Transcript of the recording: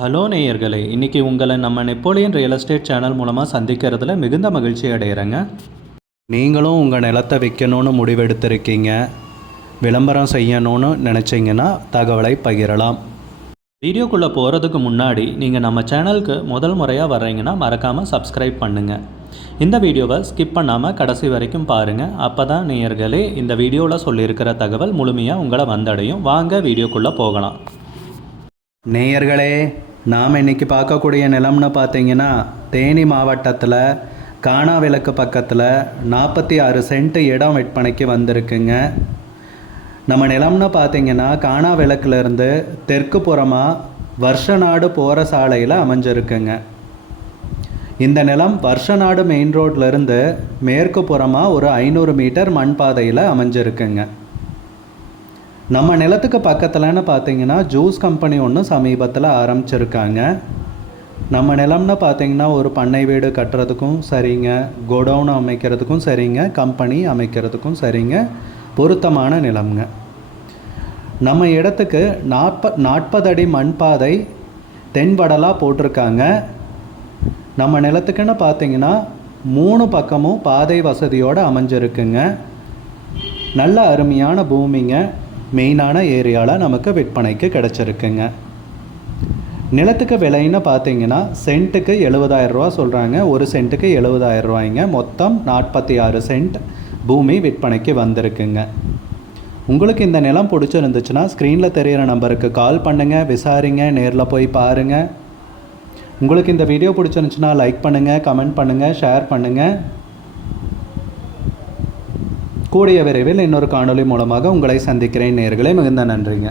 Hello நேயர்களே, இன்றைக்கி உங்களை நம்ம நெப்போலியன் ரியல் எஸ்டேட் சேனல் மூலமாக சந்திக்கிறதுல மிகுந்த மகிழ்ச்சி அடைகிறேங்க. நீங்களும் உங்கள் நிலத்தை விற்கணும்னு முடிவெடுத்திருக்கீங்க, விளம்பரம் செய்யணும்னு நினச்சிங்கன்னா தகவலை பகிரலாம். வீடியோக்குள்ளே போகிறதுக்கு முன்னாடி நீங்கள் நம்ம சேனலுக்கு முதல் முறையாக வர்றீங்கன்னா மறக்காமல் சப்ஸ்கிரைப் பண்ணுங்கள். இந்த வீடியோவை ஸ்கிப் பண்ணாமல் கடைசி வரைக்கும் பாருங்கள். அப்போ தான் நேயர்களே இந்த வீடியோவில் சொல்லியிருக்கிற தகவல் முழுமையாக உங்களை வந்தடையும். வாங்க வீடியோக்குள்ளே போகலாம். நேயர்களே, நாம் இன்றைக்கி பார்க்கக்கூடிய நிலம்னு பார்த்தீங்கன்னா தேனி மாவட்டத்தில் காணாவிளக்கு பக்கத்தில் 46 சென்ட் இடம் விற்பனைக்கு வந்திருக்குங்க. நம்ம நிலம்னு பார்த்தீங்கன்னா காணாவிளக்குலேருந்து தெற்கு புறமாக வருஷநாடு போகிற சாலையில் அமைஞ்சிருக்குங்க. இந்த நிலம் வருஷநாடு மெயின் ரோட்லேருந்து மேற்கு புறமாக ஒரு 500 மீட்டர் மண் பாதையில் அமைஞ்சிருக்குங்க. நம்ம நிலத்துக்கு பக்கத்தில்னு பார்த்தீங்கன்னா ஜூஸ் கம்பெனி ஒன்று சமீபத்தில் ஆரம்பிச்சிருக்காங்க. நம்ம நிலம்னு பார்த்தீங்கன்னா ஒரு பண்ணை வீடு கட்டுறதுக்கும் சரிங்க, கோடவுன் அமைக்கிறதுக்கும் சரிங்க, கம்பெனி அமைக்கிறதுக்கும் சரிங்க, பொருத்தமான நிலம்ங்க. நம்ம இடத்துக்கு 40 அடி மண் பாதை தென்படலாக போட்டிருக்காங்க. நம்ம நிலத்துக்குன்னு பார்த்தீங்கன்னா 3 பக்கமும் பாதை வசதியோடு அமைஞ்சிருக்குங்க. நல்ல அருமையான பூமிங்க. மெயினான ஏரியாவில் நமக்கு விற்பனைக்கு கிடச்சிருக்குங்க. நிலத்துக்கு விலைன்னு பார்த்தீங்கன்னா சென்ட்டுக்கு 70,000 ரூபா சொல்கிறாங்க. ஒரு சென்ட்டுக்கு 70,000 ரூபாய்ங்க. மொத்தம் 46 சென்ட் பூமி விற்பனைக்கு வந்திருக்குங்க. உங்களுக்கு இந்த நிலம் பிடிச்சிருந்துச்சுன்னா ஸ்க்ரீனில் தெரிகிற நம்பருக்கு கால் பண்ணுங்கள், விசாரிங்க, நேரில் போய் பாருங்கள். உங்களுக்கு இந்த வீடியோ பிடிச்சிருந்துச்சுன்னா லைக் பண்ணுங்கள், கமெண்ட் பண்ணுங்கள், ஷேர் பண்ணுங்கள். கூடிய விரைவில் இன்னொரு காணொளி மூலமாக உங்களை சந்திக்கிறேன் நேயர்களே. மிகுந்த நன்றிங்க.